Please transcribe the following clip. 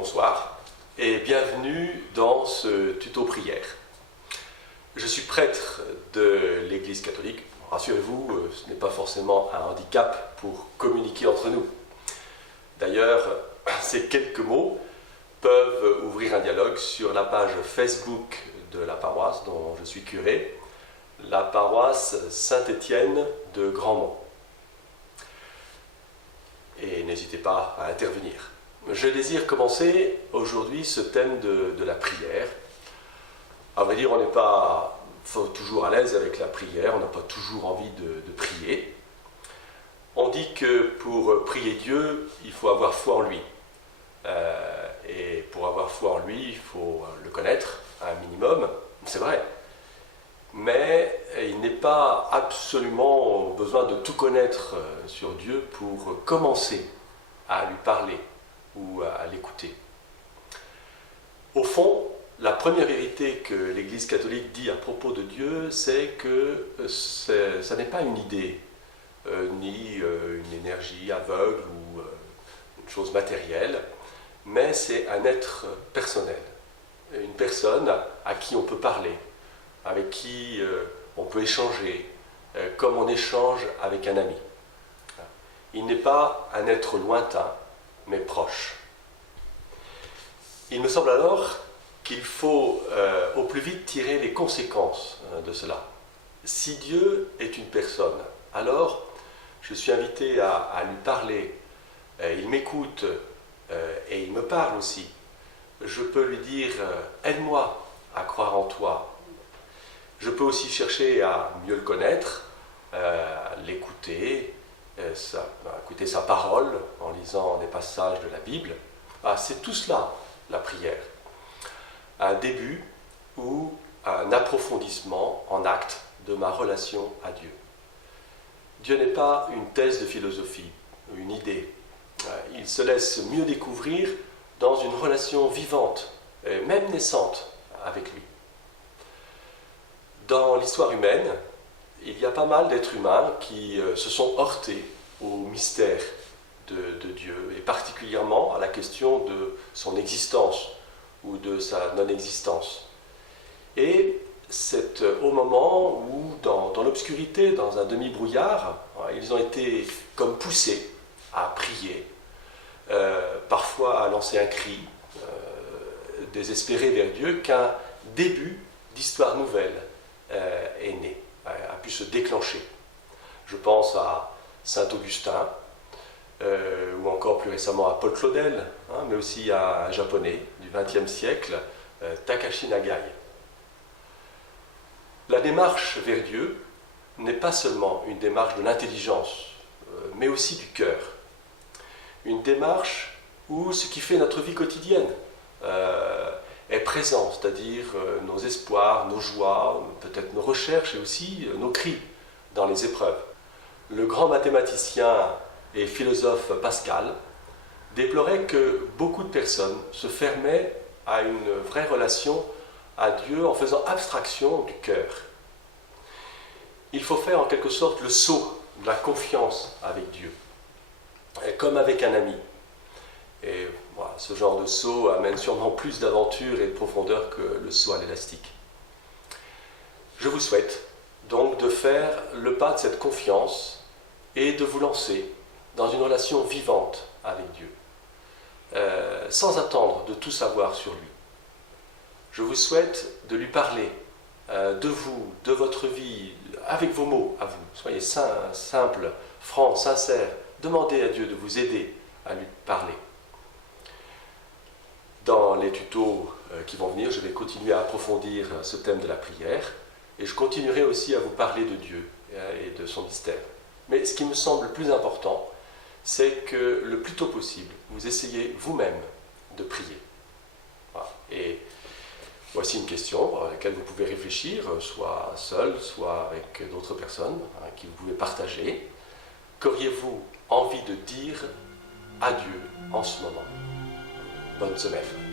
bonsoir et bienvenue dans ce tuto prière. Je suis prêtre de l'Église catholique. Rassurez-vous, ce n'est pas forcément un handicap pour communiquer entre nous. D'ailleurs, ces quelques mots peuvent ouvrir un dialogue sur la page Facebook de la paroisse dont je suis curé, la paroisse Saint-Étienne de Grandmont. Et n'hésitez pas à intervenir. Je désire commencer aujourd'hui ce thème de la prière. À vrai dire, on n'est pas toujours à l'aise avec la prière, on n'a pas toujours envie de prier. On dit que pour prier Dieu, il faut avoir foi en lui. Et pour avoir foi en lui, il faut le connaître un minimum, c'est vrai. Mais il n'est pas absolument besoin de tout connaître sur Dieu pour commencer à lui parler ou à l'écouter. Au fond, la première vérité que l'Église catholique dit à propos de Dieu, c'est que ça n'est pas une idée, ni une énergie aveugle ou une chose matérielle, mais c'est un être personnel, une personne à qui on peut parler, avec qui on peut échanger, comme on échange avec un ami. Il n'est pas un être lointain, mais proche. Il me semble alors qu'il faut au plus vite tirer les conséquences de cela. Si Dieu est une personne, alors je suis invité à lui parler, il m'écoute et il me parle aussi. Je peux lui dire « aide-moi à croire en toi ». Je peux aussi chercher à mieux le connaître, l'écouter, écouter sa parole en lisant des passages de la Bible. C'est tout cela, la prière. Un début ou un approfondissement en acte de ma relation à Dieu. Dieu n'est pas une thèse de philosophie, une idée. Il se laisse mieux découvrir dans une relation vivante, même naissante, avec lui. Dans l'histoire humaine, il y a pas mal d'êtres humains qui se sont heurtés au mystère de Dieu, et particulièrement à la question de son existence ou de sa non-existence. Et c'est au moment où, dans l'obscurité, dans un demi-brouillard, ils ont été comme poussés à prier, parfois à lancer un cri désespéré vers Dieu, qu'un début d'histoire nouvelle est né, a pu se déclencher. Je pense à Saint Augustin, ou encore plus récemment à Paul Claudel, mais aussi à un japonais du XXe siècle, Takashi Nagai. La démarche vers Dieu n'est pas seulement une démarche de l'intelligence, mais aussi du cœur. Une démarche où ce qui fait notre vie quotidienne est présent, c'est-à-dire nos espoirs, nos joies, peut-être nos recherches et aussi nos cris dans les épreuves. Le grand mathématicien et philosophe Pascal déplorait que beaucoup de personnes se fermaient à une vraie relation à Dieu en faisant abstraction du cœur. Il faut faire en quelque sorte le saut de la confiance avec Dieu, comme avec un ami. Et voilà, ce genre de saut amène sûrement plus d'aventure et de profondeur que le saut à l'élastique. Je vous souhaite donc de faire le pas de cette confiance et de vous lancer dans une relation vivante avec Dieu, sans attendre de tout savoir sur lui. Je vous souhaite de lui parler de vous, de votre vie, avec vos mots à vous. Soyez simple, franc, sincère. Demandez à Dieu de vous aider à lui parler. Dans les tutos qui vont venir, je vais continuer à approfondir ce thème de la prière et je continuerai aussi à vous parler de Dieu et de son mystère. Mais ce qui me semble le plus important, c'est que le plus tôt possible, vous essayez vous-même de prier. Voilà. Et voici une question à laquelle vous pouvez réfléchir, soit seul, soit avec d'autres personnes qui vous pouvez partager. Qu'auriez-vous envie de dire à Dieu en ce moment? Bonne semaine.